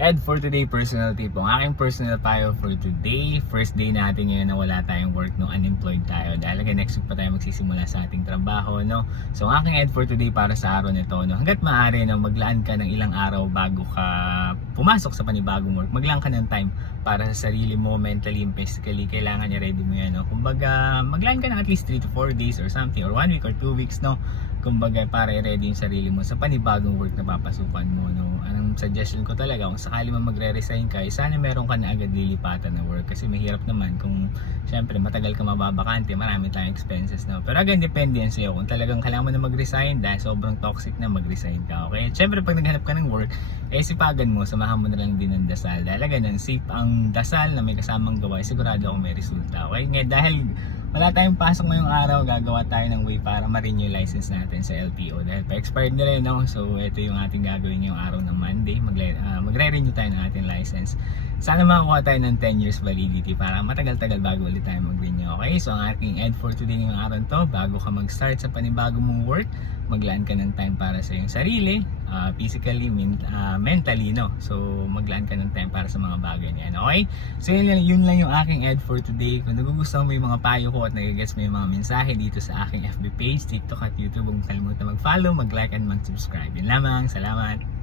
And for today, personal tip. Ang aking personal payo for today, first day natin ngayon na wala tayong work, no, unemployed tayo. Dahil next week pa tayo magsisimula sa ating trabaho, no. So ang aking ad for today para sa araw nito, no, hangga't maaari, no, maglaan ka ng ilang araw bago ka pumasok sa panibagong work. Maglaan ka ng time para sa sarili mo, mentally and physically. Kailangan i-ready mo yan, no. Kumbaga, maglaan ka ng at least 3 to 4 days or something, or 1 week or 2 weeks, no. Kumbaga, para i-ready yung sarili mo sa panibagong work na papasukan mo, no. Anong suggestion ko talaga, kung sakali mo magre-resign ka, sana meron ka na agad lilipatan na work, kasi mahirap naman kung syempre matagal ka mababakante, marami tayong expenses, no. Pero again, depende yan sa'yo. Kung talagang kailangan mo na mag-resign dahil sobrang toxic na, mag-resign ka, okay? Syempre pag naghanap ka ng work, sipagan mo, samahan mo na lang din ng dasal. Dahil ganun, safe ang dasal na may kasamang gawa, sigurado akong may resulta, okay? Ngayon, dahil wala tayong pasok ngayong araw, gagawa tayo ng way para ma-renew yung license natin sa LTO dahil pa-expired na rin, no? So ito yung ating gagawin ngayong araw ng Monday, magre-renew tayo ng ating license. Sana makakuha tayo ng 10 years validity para matagal-tagal bago ulit tayo mag-renew, okay? So ang ating end for today ngayong araw to, bago ka mag-start sa panibagong mong work, maglaan ka ng time para sa iyong sarili, physically, mentally, no? So maglaan ka ng time para sa mga bagay niyan, okay? So yun lang yung aking ad for today. Kung nagugustuhan mo yung mga payo ko at nagigets mo yung mga mensahe dito sa aking FB page, TikTok at YouTube, huwag kalimutan mag-follow, mag-like and mag-subscribe. Yun lamang, salamat!